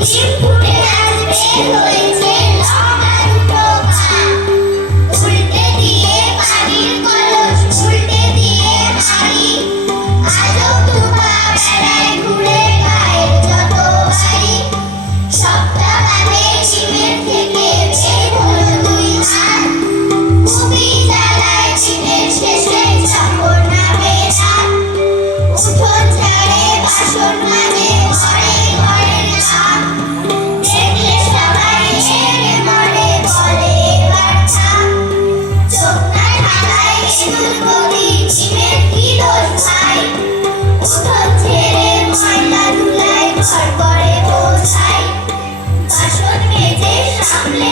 ডিম ফুটে আজ বের হয়েছে লবণ পোকা। উল্টে দিয়ে পানির কলস, উল্টে দিয়ে হাঁড়ি। আজব ধোঁয়া বেড়ায় ঘুরে গায়ের যত বাড়ি। সপ্তাহ বাদে ডিমের থেকে বের হলো দুই হাত। খুবই জ্বালায় দিনের শেষে যখন নামে রাত। উঠোন ঝাড়ে বাসন মাজে ঘরে ঘরের কাম। দেখলে সবাই এড়ে মরে বলে এবার থাম। চোখ না ঢাকায় ইঁদুর গদি, ডিমের কি দোষ ভাই? উঠোন ঝেড়ে ময়লা ধুলায় ঘর করে বোঝাই। বাসন মেজে সামলে